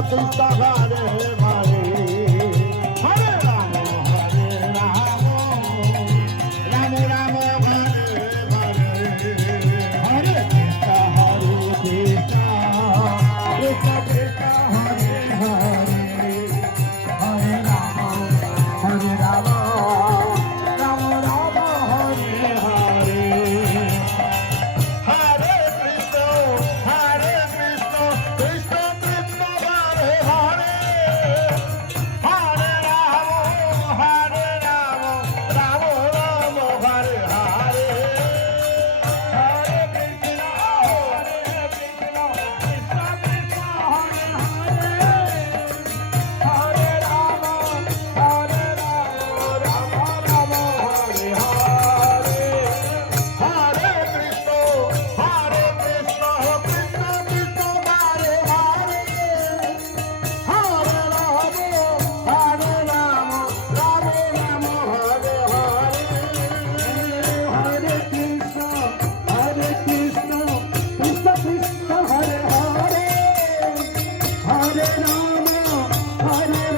Krishna Hare Hare Hare Ram Ram Ram Hare Hare Hare Krishna Krishna Krishna Hare Hare Hare Ram Ram Ram Hare Hare Hare Krishna Krishna Krishna Hare Hare Hare Ram Ram Ram Hare Hare Hare Krishna Krishna Krishna Hare Hare Hare Ram Ram Ram Hare Hare Hare Krishna Krishna Krishna Hare Hare Hare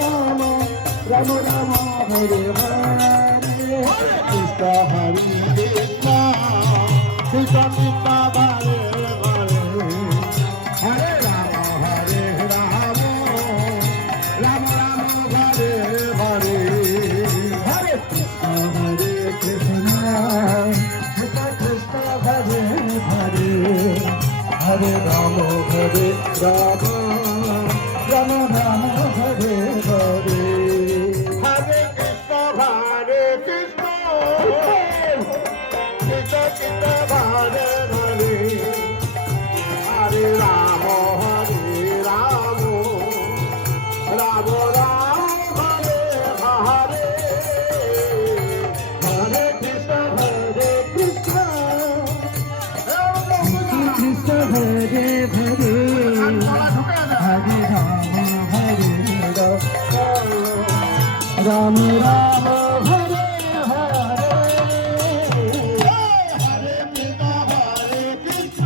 Ram Ram Ram Hare Hare Hare Krishna Krishna Krishna Krishna Hare Hare Hare Ram Ram Ram Hare Hare Krishna Hare Krishna Krishna Krishna Hare Hare Hare Ram Ram Ram Hare Hare Hare Krishna Krishna Krishna Hare Hare Hare Ram Ram Ram Ram Hare Hare Hare Krishna Krishna Krishna Krishna Hare Hare Hare Ram Ram Ram Hare Hare Hare Krishna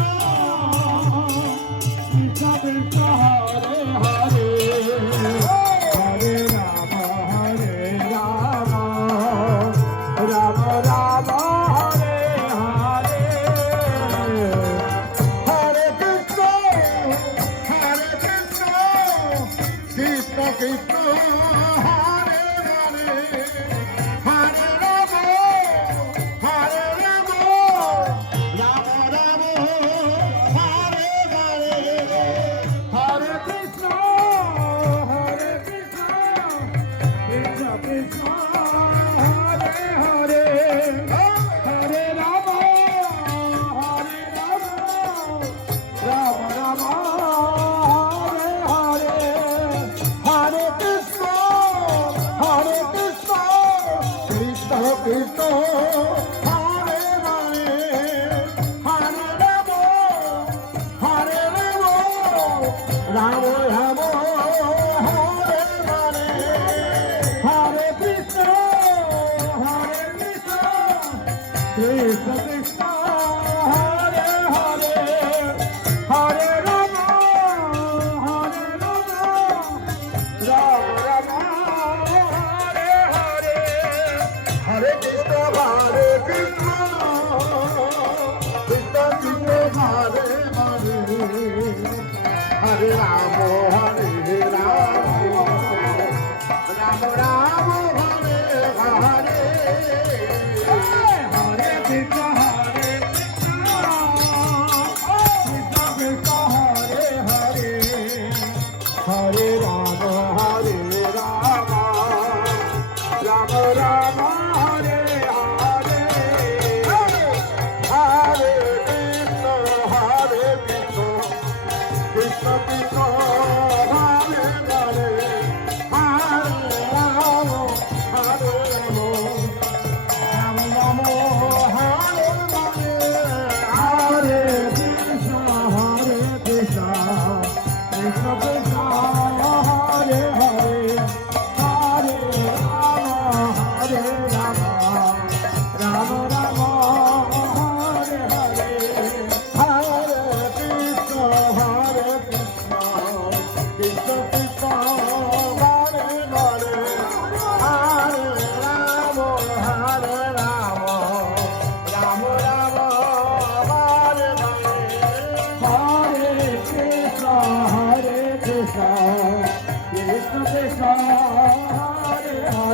Krishna Krishna Hare Hare Hare Ram Ram Hare Hare Hare Krishna Krishna Krishna Krishna Hare Hare Hare Ram Ram Ram Ram Hare Hare Hare Krishna Krishna Krishna Hare Hare Hare Ram Ram Ram Hare Hare Hare Krishna Krishna Krishna Hare Hare Hare Ram Ram Ram Hare Hare Hare Krishna Krishna Krishna Hare Hare Hare Ram Ram Hare Hare Hare Krishna Krishna Krishna Hare Hare Hare Ram Ram Ram Hare Hare Hare Krishna Krishna Krishna Krishna Hare Hare Hare Ram Ram Ram Hare Hare Hare Krishna Krishna Krishna Hare Hare Hare Ram Ram Ram Hare Hare Hare Krishna Krishna Krishna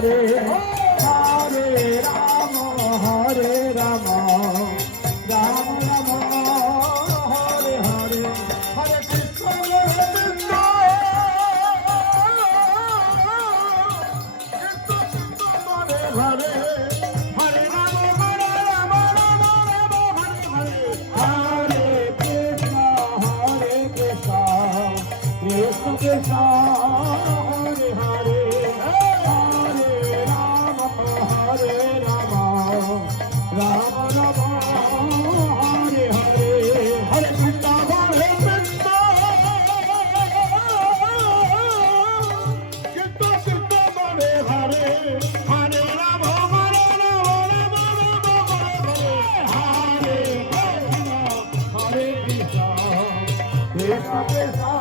Hare Hare Rama Hare Rama Rama Rama Hare Hare Hare Krishna Hare Krishna Hare Hare Rama Hare Rama Rama Rama Hare Hare Hare Krishna Krishna Krishna Hare Hare Hare Rama Hare Rama Rama Rama Hare Hare Hare Krishna Hare Krishna Krishna Krishna Hare Hare Hare Rama Hare Rama Rama Rama Hare Hare Hare Krishna Hare Krishna Krishna Krishna